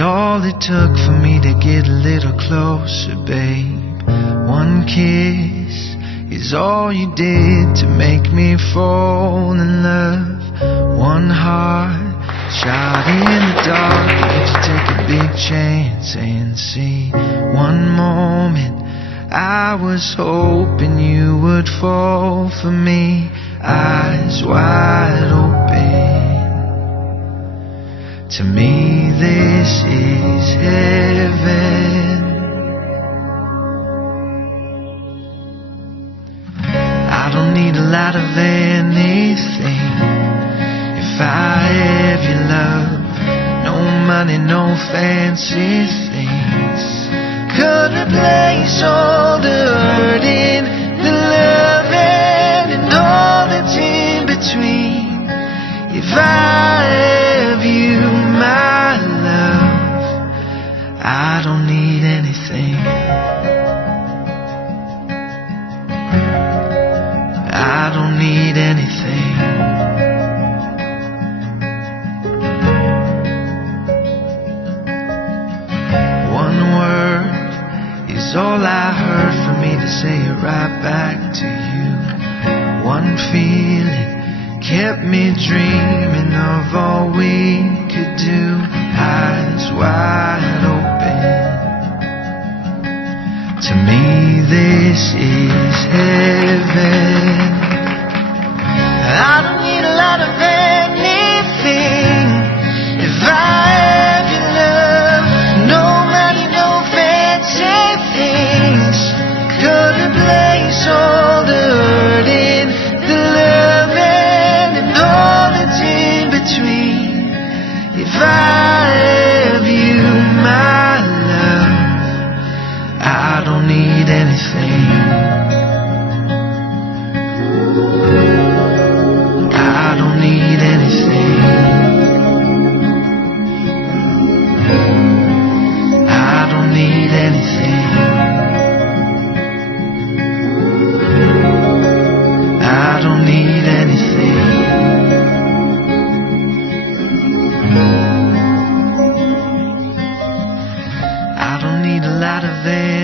is all it took for me to get a little closer, babe. One kiss is all you did to make me fall in love. One heart shot in the dark, but you take a big chance and see. One moment I was hoping you would fall for me, eyes wide open. To me this is heaven. I don't need a lot of anything if I have your love. No money, no fancy things could replace all the hurting, the loving, and all that's in between. If I have you, my love, I don't need anything. I don't need anything. One word is all I heard for me to say it right back to you. One feeling kept me dreaming of all we could do. Eyes wide open. To me this is heaven. I don't need a lot of anything if I have your love. No money, no fancy things could replace all the hurting, the loving, and all that's in between. If I have you, my love, I don't need anything. I don't need anything. I don't need anything. I don't need anything. I don't need a lot of it.